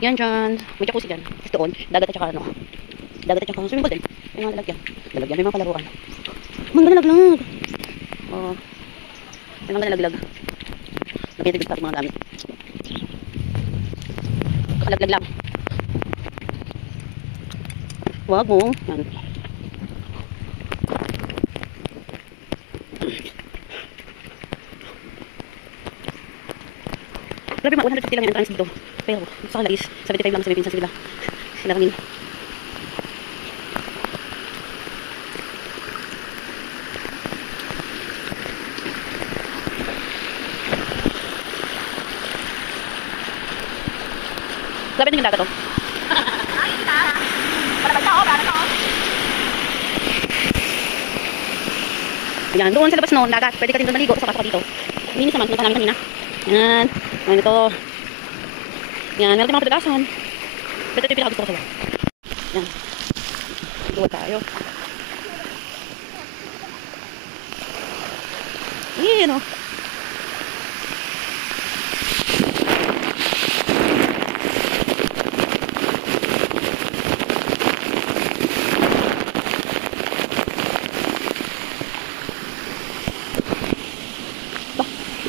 Yan dyan. May jacuzzi dyan. Tapos doon, dagat at saka ano. Dagat at saka swimming pool din. May mga lalagyan. Lalagyan, may mga palaruan. Mga nalaglag. Oh. May mga nalaglag. Napitigil sa ating mga gamit. Kalaglag lang. Wag mo. Yan. Grabe mga 150 lang yung entrance dito. Pero sa kanila is 75 lang sa may pinsan sila. Sila kami. Grabe din yung dagat oh. Ayan, doon sa labas noon, dagat. Pwede ka din doon maligo. Sa pasok dito. Linis naman, pinunta namin kanina. Yan. Ayan ito. Yan, meron din mga patagasan. Ito yung pinakagusto ko sila. Yan. Ituwa tayo. Yan o.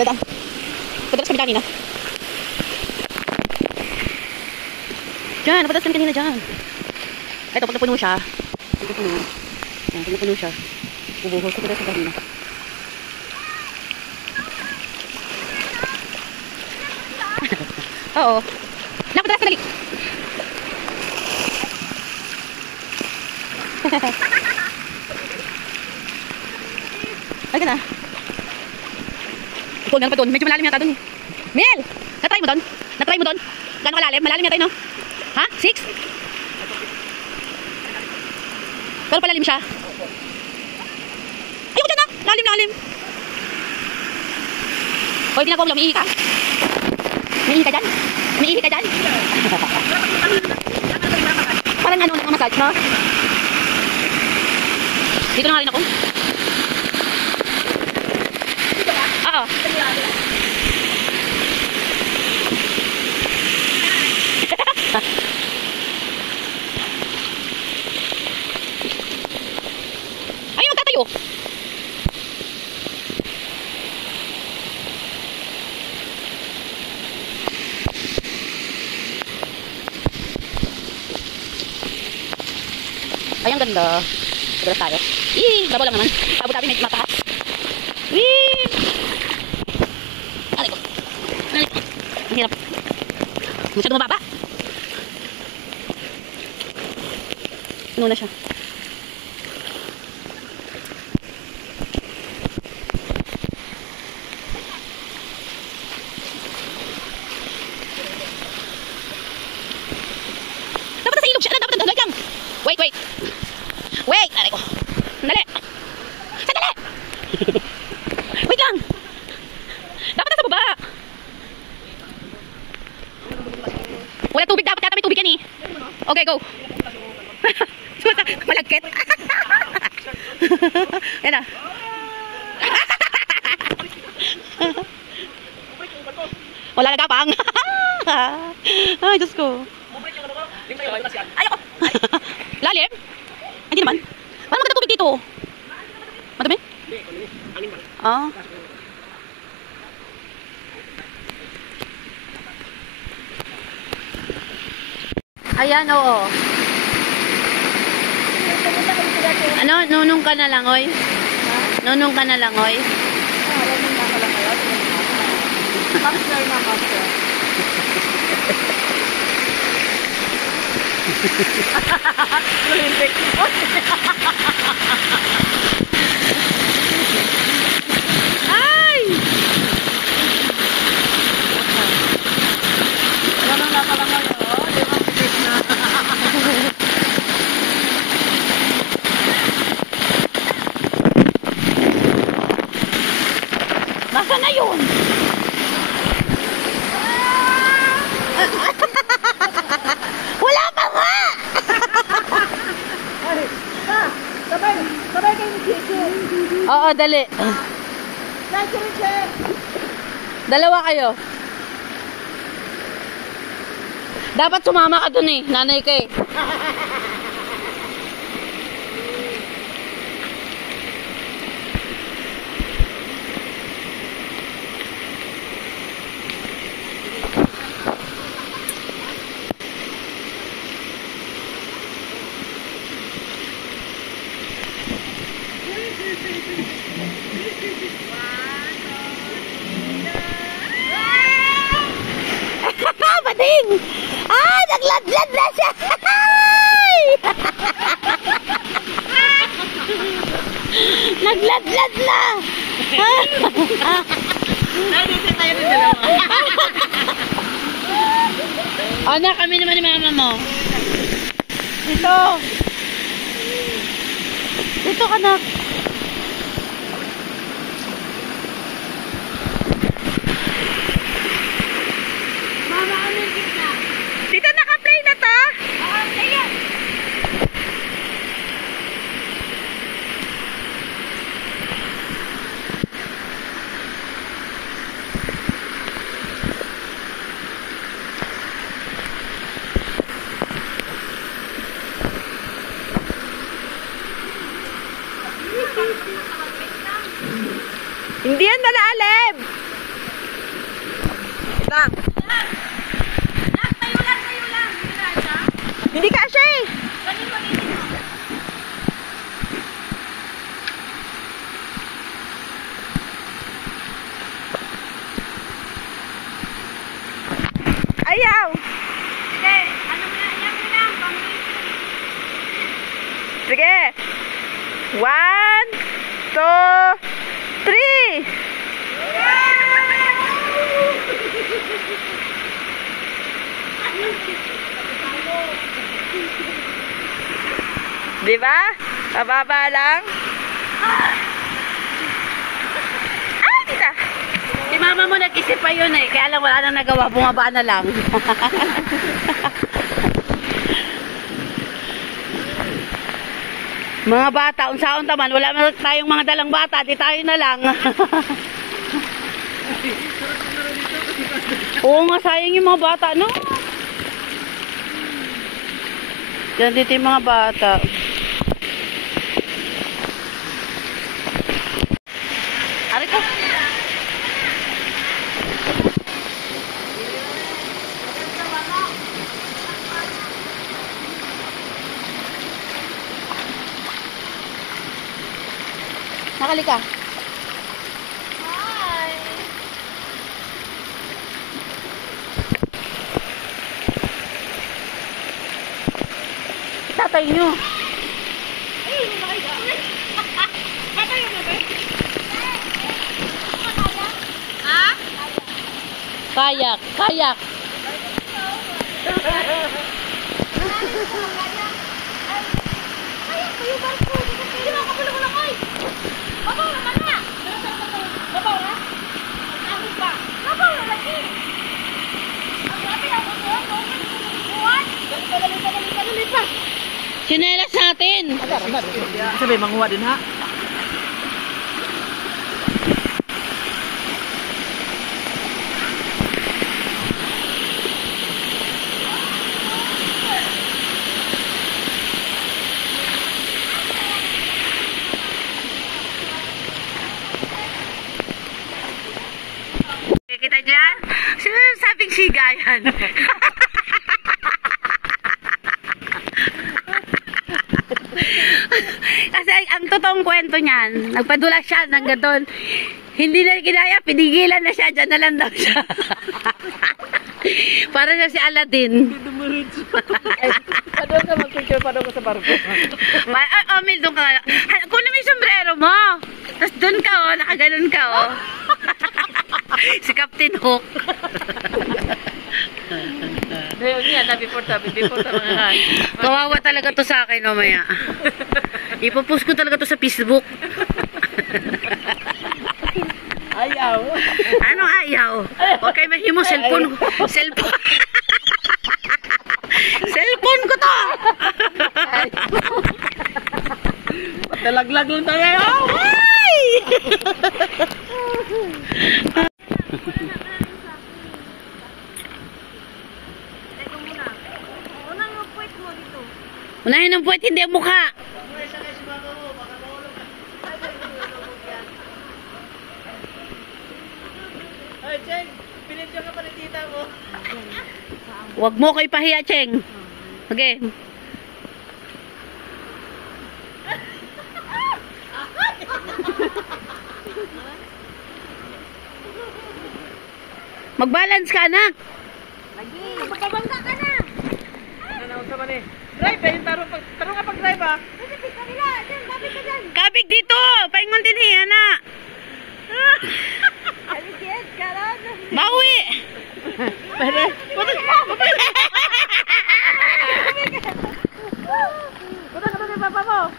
Dadaan. Padalas kami kanina. Diyan, napadalas kami kanina dyan. Ito, pag napuno siya. Pag napuno. Yan, pag napuno siya. Bubuhos ko padalas kami kanina. Oo. Napadalas ka dali. Ay ka na. Ito, meron pa doon. Medyo malalim yata doon eh. Mel! Natry mo doon? Natry mo doon? Gano'ng kalalim? Malalim yata yun, no? Ha? 6? Pero palalim siya. Ayoko dyan, ha? Lalim, lalim. Hoy, ginagawa mo lang. Umiihi ka? Umiihi ka dyan? Umiihi ka dyan? Parang ano, nang-massage, no? Dito na nga rin ako. Oo. Ay, magtatayo. Ay, ang ganda. Pagdalas tayo. Babaw lang naman. Pabot natin may mataas. Alay ko. Ang hirap. Masyado mababa. Ano na siya? Dapat nasa ilog siya. Dapat nandun lang. Wait, wait. Wait! Alay ko. Sandali. Sandali! Wait lang. Dapat nasa baba. Wala tubig. Dapat yata may tubig yan eh. Okay, go. Malagkit. Yan na. Wala nagapang. Ay, Diyos ko. Ayoko. Lalim? Hindi naman. Paano maganda tubig dito? Madami? Ah. Ayan, oo. Ano? Nunong ka na lang, oy? Nunong ka na lang, oy? Nunong ka lang kayo? Master na, master. Olympic. Ay! Nunong na ka lang kayo? Di ba? Pipis na. Baka na yun. Wala pa nga. Sabay kayo ni Chichi. Oo, dali. Chichi. Dalawa kayo. Dapat sumama ka dun eh. Nanay ka eh. Bading! Ay, nagladlad na siya! Nagladlad na! Nandito tayo ng dalawa. O na, kami naman ni mama mo. Dito. Dito ka na. Dito naka-play na to? Hindi yan malalim. Lang. Hindi ka siya eh. Ayaw. Sige. 1, 2, 3. Diba? Mababa lang. Dito. Si mama mo nag-isip pa yun eh. Kaya lang wala nang nagawa. Bumaba na lang. Mga bata, unsaon taman. Wala man tayong mga dalang bata. Di tayo na lang. Oo nga, sayang yung mga bata, no? Diyan dito yung mga bata. Ari ko. Nakali ka. Hi. Tatay nyo. Kayak, kayak. Sinelas natin. Sabi, manguha din ha. Kita dyan? Sino sabing sigayan? Kasi ang totoong kwento niyan, nagpadula siya ng ganon. Hindi na kinaya, pinigilan na siya, dyan na lang daw siya. Para siya si Aladdin. Paano ka mag-picture? Paano ka sa barko? Mil, doon ka. Kunin mo yung sombrero mo. Tapos doon ka, oh, nakaganon ka, oh. Si Captain Hook. Ngayon yan, before tabi mga han. Kawawa talaga to sa akin mamaya. Ipopost ko talaga to sa Facebook. Ayaw. Anong ayaw? Huwag kayo mahimo, cellphone. Cellphone. Cellphone ko to! Talaglag lang tayo. Ay! Unahin ang puwet, hindi ang mukha. Ay, Cheng, pinidyo ka pa ni tita mo. Huwag mo ko ipahiya, Cheng. Okay. Mag-balance ka, anak. Lagi, magkabangga ka na. Ano sa man eh? Drive eh, taro nga pag-drive ah. Kasi pika nila, dyan, kapit ka dyan. Kabig dito. Paingon din hiya na. Aligid, karon. Bawi. Pwede. Punta ka doon yung papa mo.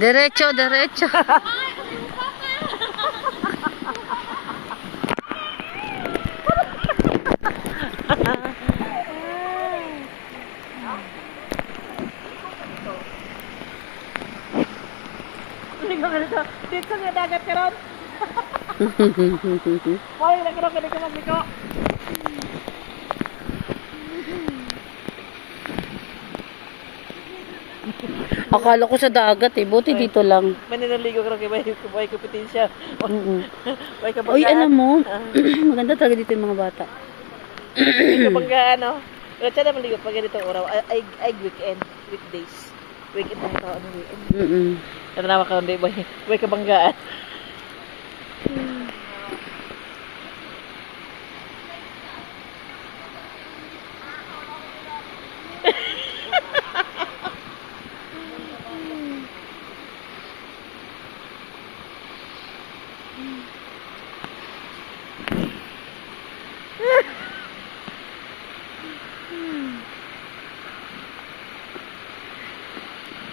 Derecho, derecho. Ligo ka dito. Dito nga dagat ka ron. Wala na ka ron, ka magliko. Akala ko sa dagat eh. Buti dito lang. Maninaligo ka ron, kaya may kompetensya. May kabanggaan. Uy, alam mo, maganda talaga dito yung mga bata. May kabanggaan, no? Pero siya naman ligo pag ganitong oraw. Ay, weekend. Weekdays. Weekend na ito. Ano weekend? Ito naman ka ron, may kabanggaan.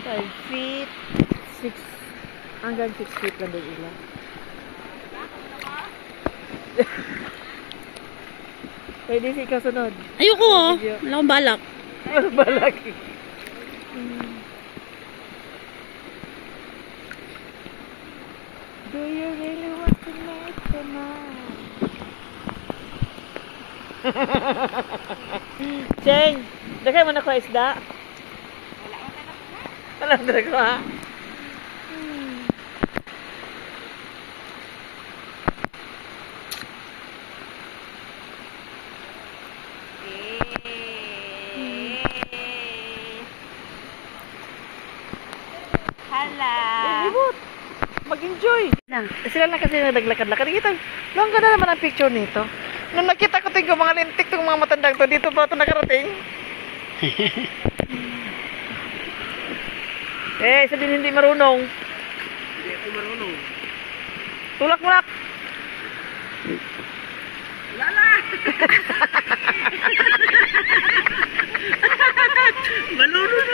Five feet, 6, hanggang 6 feet lang din ilan. Pwede si ikaw sunod. Ayoko oh. Wala akong balak. Ano ba lagi? Do you really want to make the night? Cheng, dagay mo na ko isda? Wala mo na ko ha? Libot! Mag-enjoy! Sila na kasi naglaglakad-lakad. Kita, lang ganda naman ang picture nito. Nung nakita ko tingko mga lintik tong mga matandang to, dito pa ito nakarating. Isa din hindi marunong. Hindi ako marunong. Tulak-mulak! Lala! Marunong!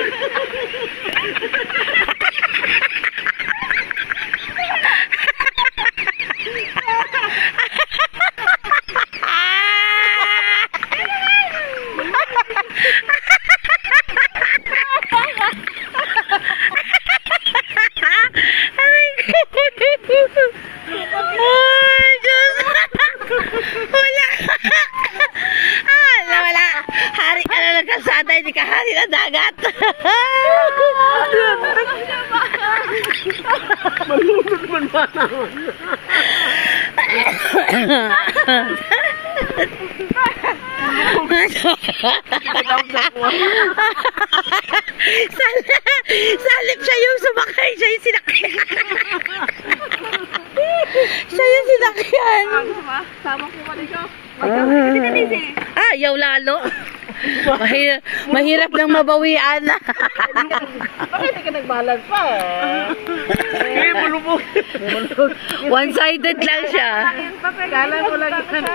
Ay, Diyos! Wala! Wala! Hari ka na ng kalsada, hindi ka hari ng dagat! Malunod man ba naman? Salip siya yung sumakay, siya yung sinakyan. Siya yung sinakyan. Sama ko man ikaw. Ayaw lalo. Mahirap nang mabawian. Bakit ka nagbalance pa? Bulubog. One-sided lang siya. Kala mo lang yan.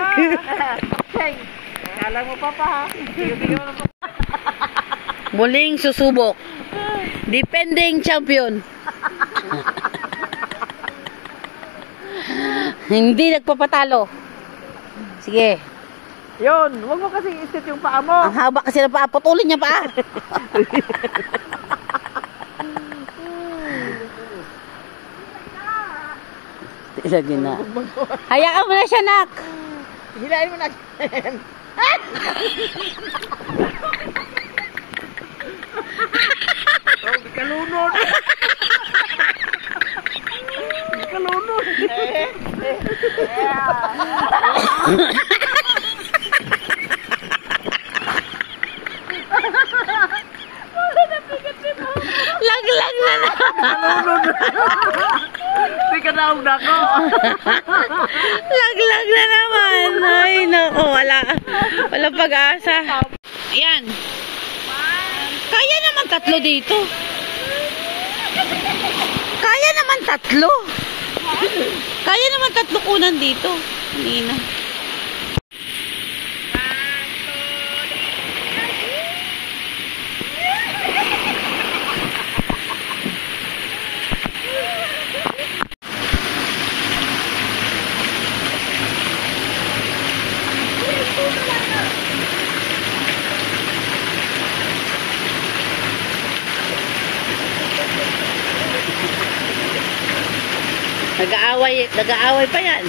Kala mo pa ha. Bigyan mo na Muling susubok. Defending champion. Hindi nagpapatalo. Sige. Yun, huwag mo kasi i-step yung paa mo. Ang haba kasi ng paa. Putulin niya paa. Lagi na. Hayaan mo na siya, nak. Hilahin mo na. Oh, kalunod. Kalunod. Laglag na na. Kalunod. Hindi ka naog na ako. Laglag na naman. Ay, nako. Walang pag-asa. Ayan. Kaya naman 3 dito. Kaya naman 3. Kaya naman 3 kunan dito. Kanina. Nag-aaway pa yan.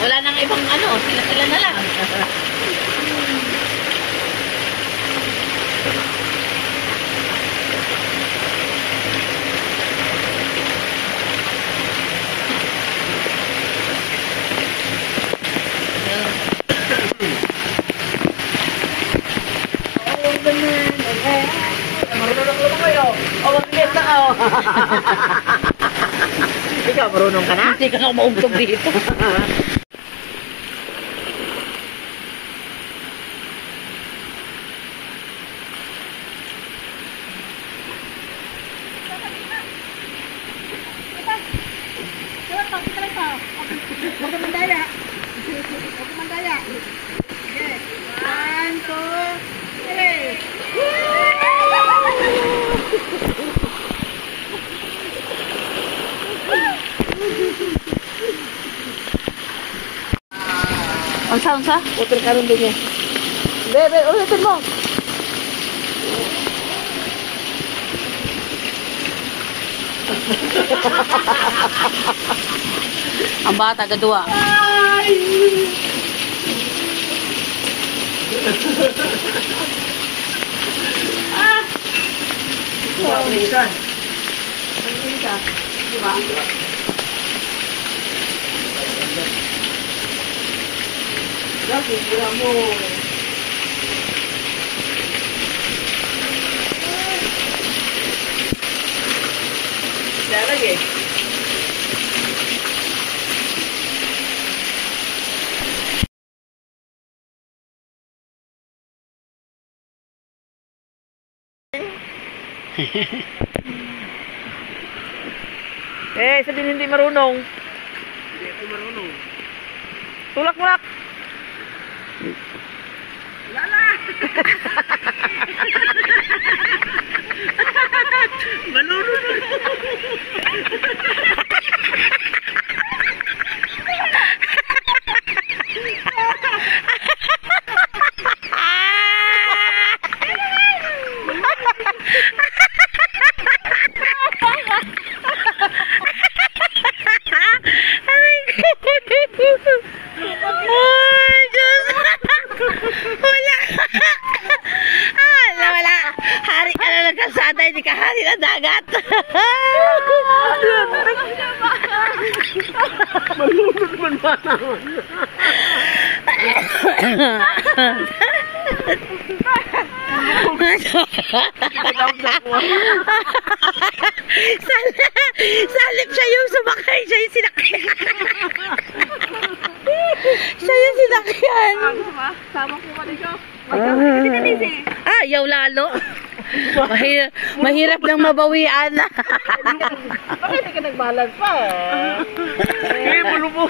Wala nang ibang ano, sila na lang. Marunong lang kayo. O, mag-liit na ako. Ikaw, marunong ka na? Hindi ka na maugtog dito. Huwag ka mandaya. Huwag ka mandaya. Okay. 1, 2, 3. Unsa? Putol ka rin din niya. Bebe, ulitin mo. Ang bata, gadua. Lagi. Sabihin hindi marunong. Hindi ako marunong. Tulak-mulak. Lala! Marunong. Hindi ka hari ng dagat. Malunod man ba naman? Salip siya yung sumakay. Siya yung sinakyan. Siya yung sinakyan. Sama ko ba dito? Ayaw lalo. Mahirap lang mabawian. Bakit hindi ka nagbalance pa? Eh, bulubog.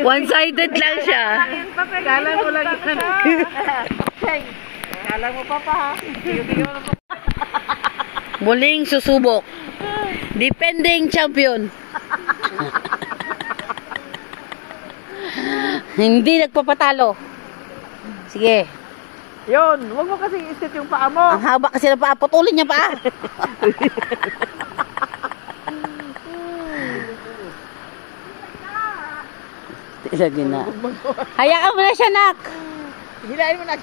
One-sided lang siya. Kala mo lang yan. Kala mo pa ha. Bigyan mo pa. Muling susubok. Defending champion. Hindi nagpapatalo. Sige. Yun, huwag mo kasi i-set yung paa mo. Ang haba kasi ng paa. Putulin niya paa. Lagi na. Hayaan mo na siya, nak. Hilahin mo na.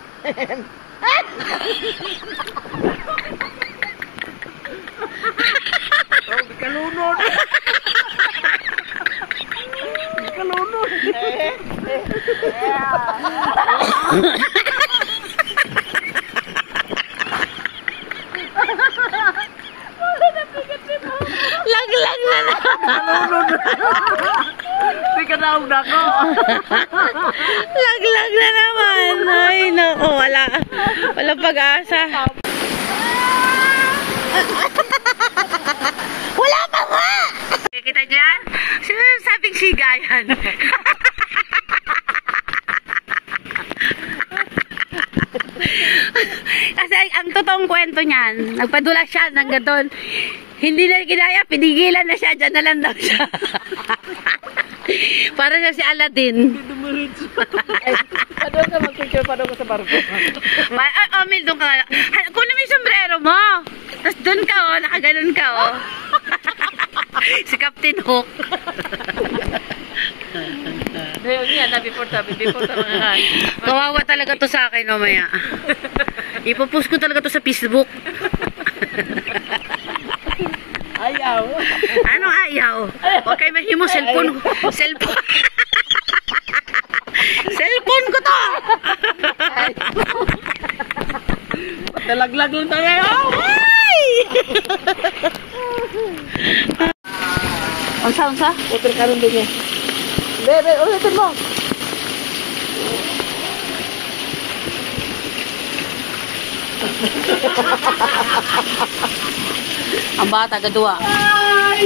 Oh, kalunod. Kalunod. Laglag na na. Hindi ka naog na ako. Laglag na naman. Ay, naku. Wala pag-asa. Wala pa nga! Kita dyan? Sino sabing sigayan? Kasi ang totoong kwento niyan, nagpadula siya ng gaton. Hindi na kinaya, pinigilan na siya, dyan na lang daw siya. Para siya si Aladdin. Ay, paano ka mag-picture? Paano ka sa barko? Mil, doon ka. Kunin mo yung sombrero mo. Tapos doon ka, oh, nakaganon ka, oh. Si Captain Hook. Ngayon yan, before sa mga Kawawa talaga to sa akin mamaya. Ipopost ko talaga to sa Facebook. ayaw. Anong ayaw? Huwag kayo mahimo, cellphone. Cellphone ko to! Talaglag lang tayo. Ay! Ang sound sa? Water karon din niya. Bebe, ulitin mo. Ang bata, gadua. Ay!